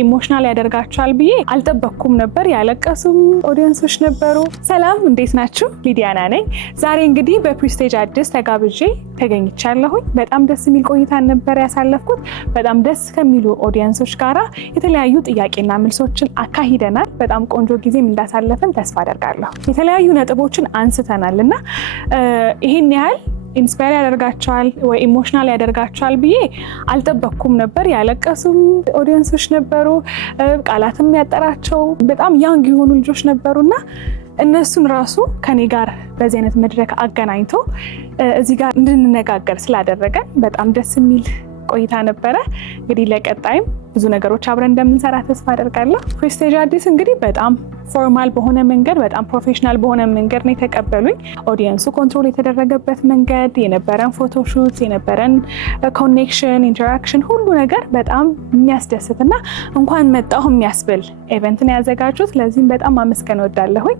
ኢሞሽናል ያደርጋቸዋል ብዬ አልጠበቅኩም ነበር። ያለቀሱም ኦዲየንሶች ነበሩ። ሰላም እንዴት ናችሁ? ሊዲያና ነኝ። ዛሬ እንግዲህ በፕሪስቴጅ አዲስ ተጋብዤ ተገኝቻለሁኝ። በጣም ደስ የሚል ቆይታ ነበር ያሳለፍኩት። በጣም ደስ ከሚሉ ኦዲየንሶች ጋራ የተለያዩ ጥያቄና መልሶችን አካሂደናል። በጣም ቆንጆ ጊዜም እንዳሳለፈን ተስፋ አደርጋለሁ። የተለያዩ ነጥቦችን አንስተናልና ይሄን ያህል ኢንስፓየር ያደርጋቸዋል ወይ ኢሞሽናል ያደርጋቸዋል ብዬ አልጠበቅኩም ነበር። ያለቀሱም ኦዲየንሶች ነበሩ። ቃላትም ያጠራቸው በጣም ያንግ የሆኑ ልጆች ነበሩና እነሱን ራሱ ከኔ ጋር በዚህ አይነት መድረክ አገናኝቶ እዚህ ጋር እንድንነጋገር ስላደረገን በጣም ደስ የሚል ቆይታ ነበረ። እንግዲህ ለቀጣይም ብዙ ነገሮች አብረን እንደምንሰራ ተስፋ አደርጋለሁ። ፕሪስቴጅ አዲስ እንግዲህ በጣም ፎርማል በሆነ መንገድ፣ በጣም ፕሮፌሽናል በሆነ መንገድ ነው የተቀበሉኝ። ኦዲየንሱ ኮንትሮል የተደረገበት መንገድ፣ የነበረን ፎቶሹት፣ የነበረን ኮኔክሽን፣ ኢንተራክሽን፣ ሁሉ ነገር በጣም የሚያስደስትና እንኳን መጣሁ የሚያስብል ኢቨንትን ያዘጋጁት። ለዚህም በጣም ማመስገን እወዳለሁኝ።